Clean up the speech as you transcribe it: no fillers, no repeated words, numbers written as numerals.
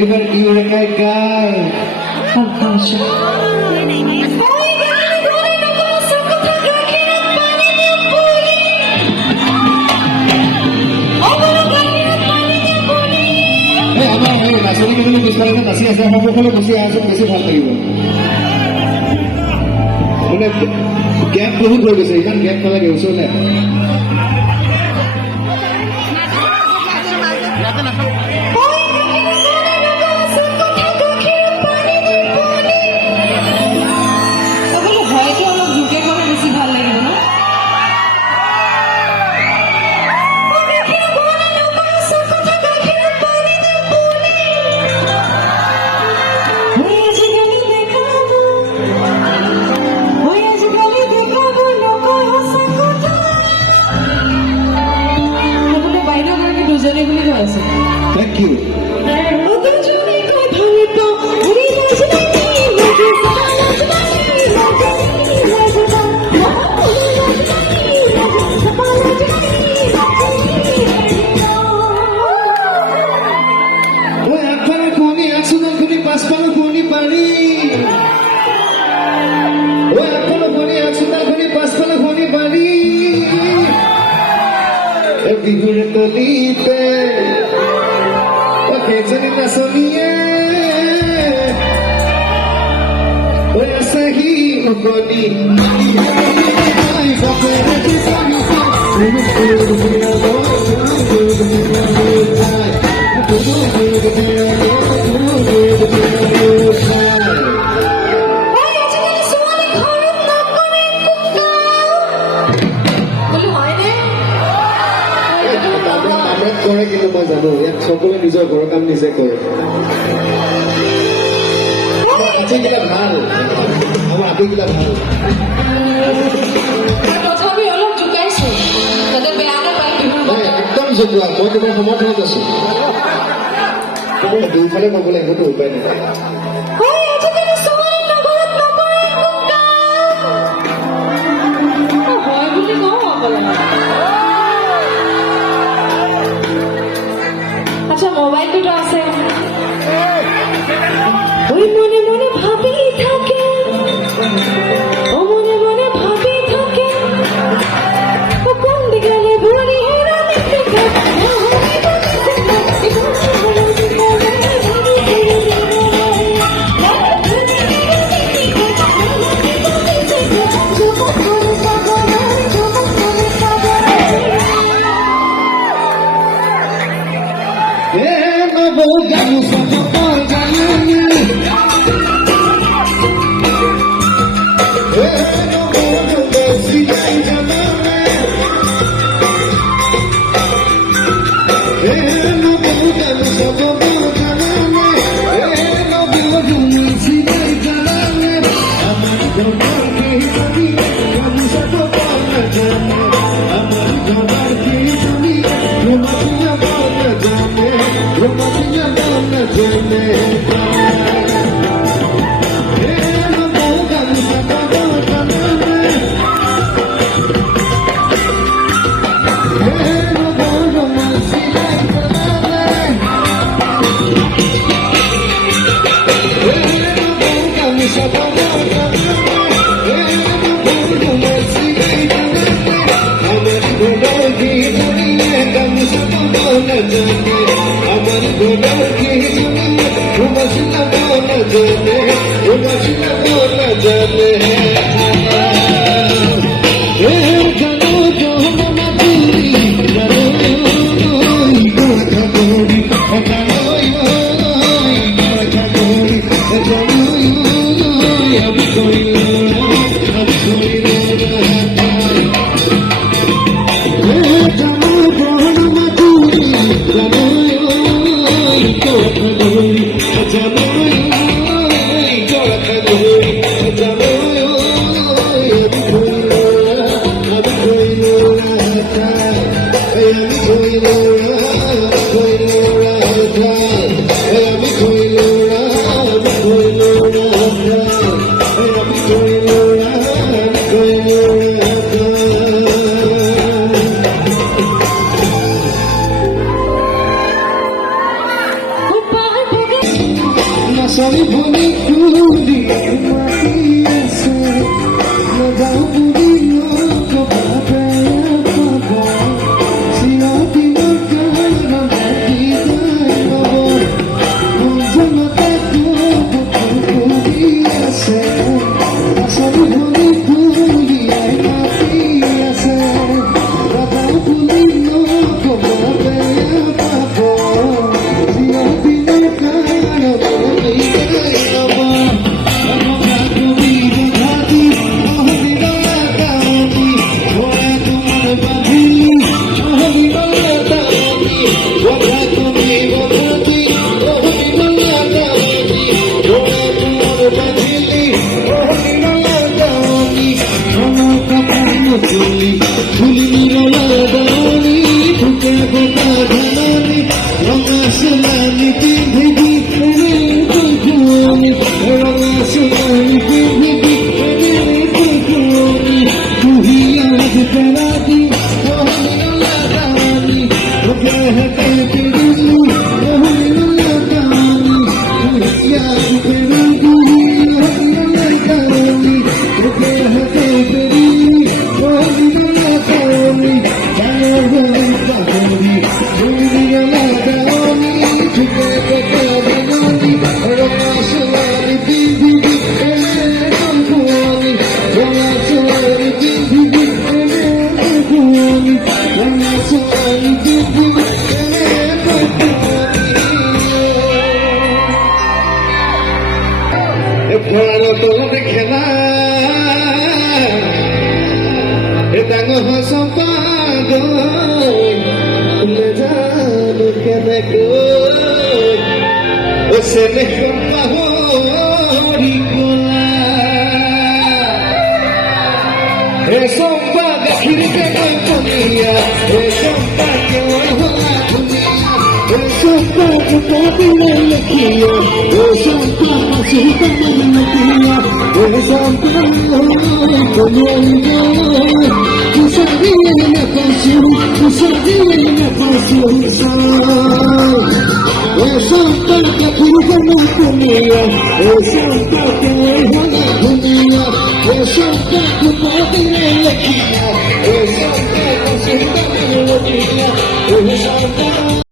এবার কি ওরা গায় গায় নাচনি কেইজনী পিছফালে নাচি আছে সন্মুখলৈ গুচি আছো বেছি ভাল লাগিব মানে গেপ বহুত হৈ গৈছে ইমান গেপ নালাগে ওচৰলৈ Thank you. Figure tolite porque tiene una sonía voy a seguir con কৰে কিন্তু মই জানো ইয়াত সকলোৱে নিজৰ ঘৰৰ কাম নিজে কৰে আতিকেইটা ভাল আমাৰ আতিকেইটা ভাল তথাপি অলপ জোকাইছো যাতে বেয়া নাপায় একদম জোকোৱা মই তোমাৰ সমৰ্থনত আছো দুইফালে ক'বলৈ একোতো উপায় নাই মোবাইল দুটো আছে ওই মনে মনে ভাবি থাকে ও মনে মনে ভাবি থাকে ও কোন দিকে ঘুরি ভারত খেলা ডাঙৰ সম্পাদ জানো কেনেকৈ চেনেহ পাহৰি গলা হে চম্পা গাখীৰ কেৱল পনীয়া হে চম্পা কেৱল হলা ধুনীয়া হে চম্পা গোটাবিলে লেখিয়া হে চম্পা মাছি কামৰি নকৰিয়া হে চম্পা We're